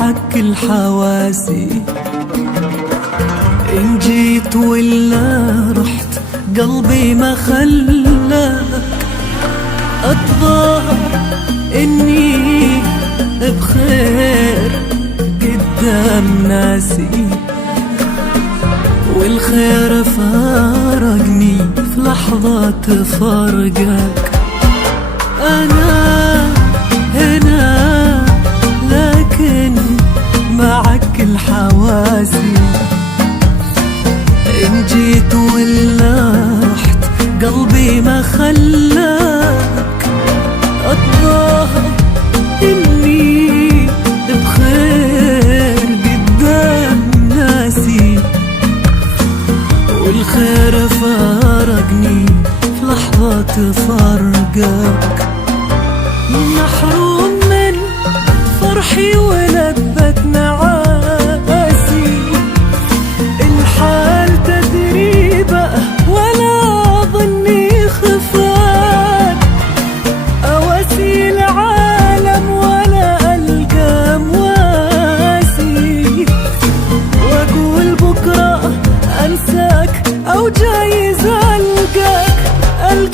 معك كل حواسي. إن جيت ولا رحت قلبي ما خلاك، أتظاهر إني بخير قدام ناسي، والخير فارقني في لحظة فرقك. أنا هنا لكن معك كل حواسي. إن جيت ولا رحت قلبي ما خلاك، أتظاهر إني بخير قدام ناسي، والخير فارقني في لحظة فرقك. محروم من فرحي ولذة نعاسي، الحال تدريبه ولا ظني خفاك، أواسي العالم ولا ألقى مواسي، وأقول بكرة أنساك أو جايز ألقاك. أقول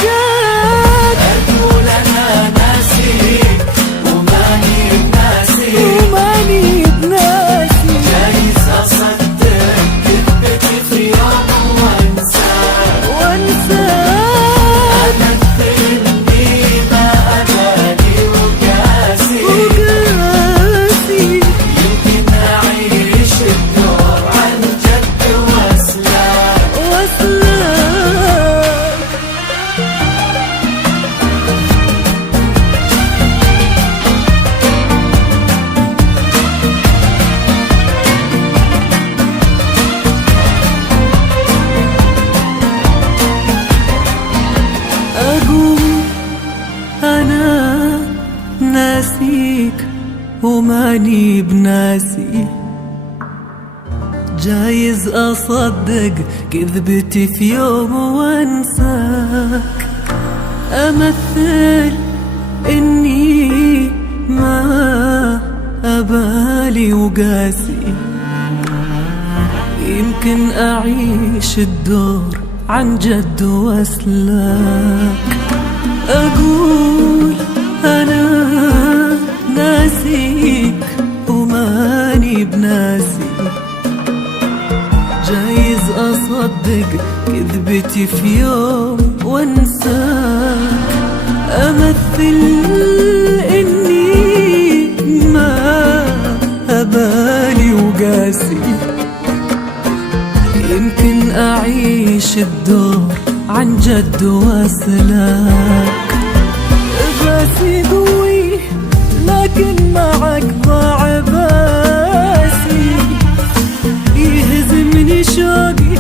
أنا ناسيك وماني بناسي، جايز أصدق كذبتي في يوم وأنساك. أمثل إني ما أبالي وقاسي، يمكن أعيش الدور عن جد وأسلاك. أنا ناسيك وماني بناسي، جايز أصدق كذبتي في يوم وأنساك. أمثل إني ما أبالي وقاسي، يمكن أعيش الدور عن جد وأسلاك. أقول أنا ناسيك وماني بناسي، جايز أصدق كذبتي في يوم وأنساك. أمثل إني ما أبالي وقاسي، يمكن أعيش الدور عن جد وأسلاك. باسي قوي لكن معك ضاع باسي، يهزمني شوقي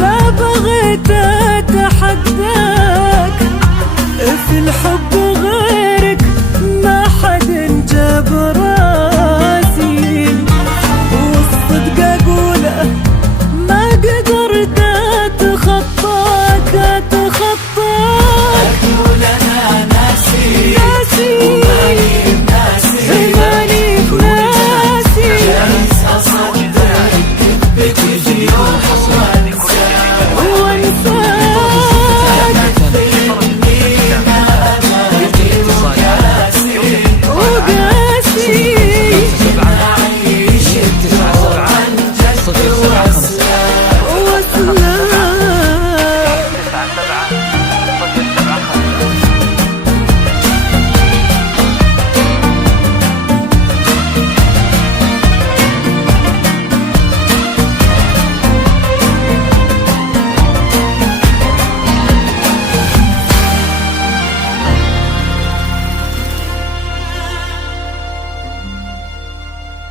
لا بغيت